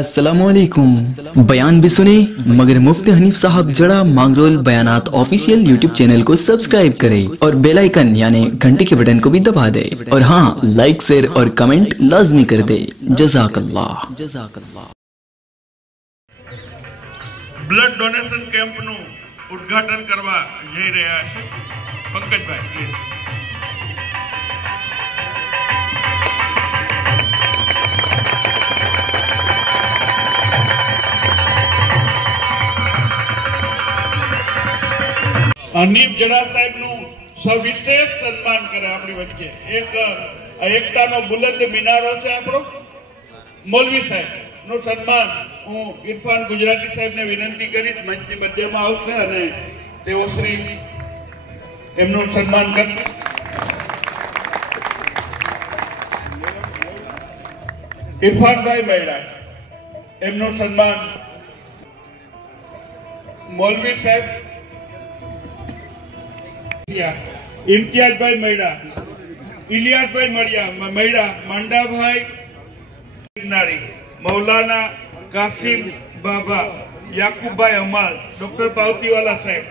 अस्सलामुअलैकुम। बयान भी सुने मगर मुफ्ती हनीफ साहब जड़ा मांगरोल बयानात ऑफिशियल यूट्यूब चैनल को सब्सक्राइब करें और बेल आइकन यानी घंटी के बटन को भी दबा दे और हाँ, लाइक शेयर और कमेंट लाजमी कर दे। जज़ाकल्लाह। ब्लड डोनेशन कैंप નું ઉદ્ઘાટન કરવા જઈ રહ્યા છે પંકજભાઈ। હનીફ જડા સાહેબ નું સવિશેષ સન્માન કરે આપણી વચ્ચે। એક એકતાનો બુલંદ મિનારો છે આપણો મૌલવી સાહેબ નું સન્માન હું ઇરફાન ગુજરાતી સાહેબ ને વિનંતી કરીશ મંચની મધ્યમાં આવશે અને તેઓ શ્રી એમનું સન્માન કરશે। ઇરફાનભાઈ મૈડા એમનું સન્માન મૌલવી સાહેબ ઇમ્તિયાઝભાઈ મૈડા ઇલિયાસભાઈ મૈડા માંડાભાઈ मौलाना कासिम बाबा याकूब भाई अमाल डॉक्टर पावतीवाला साहेब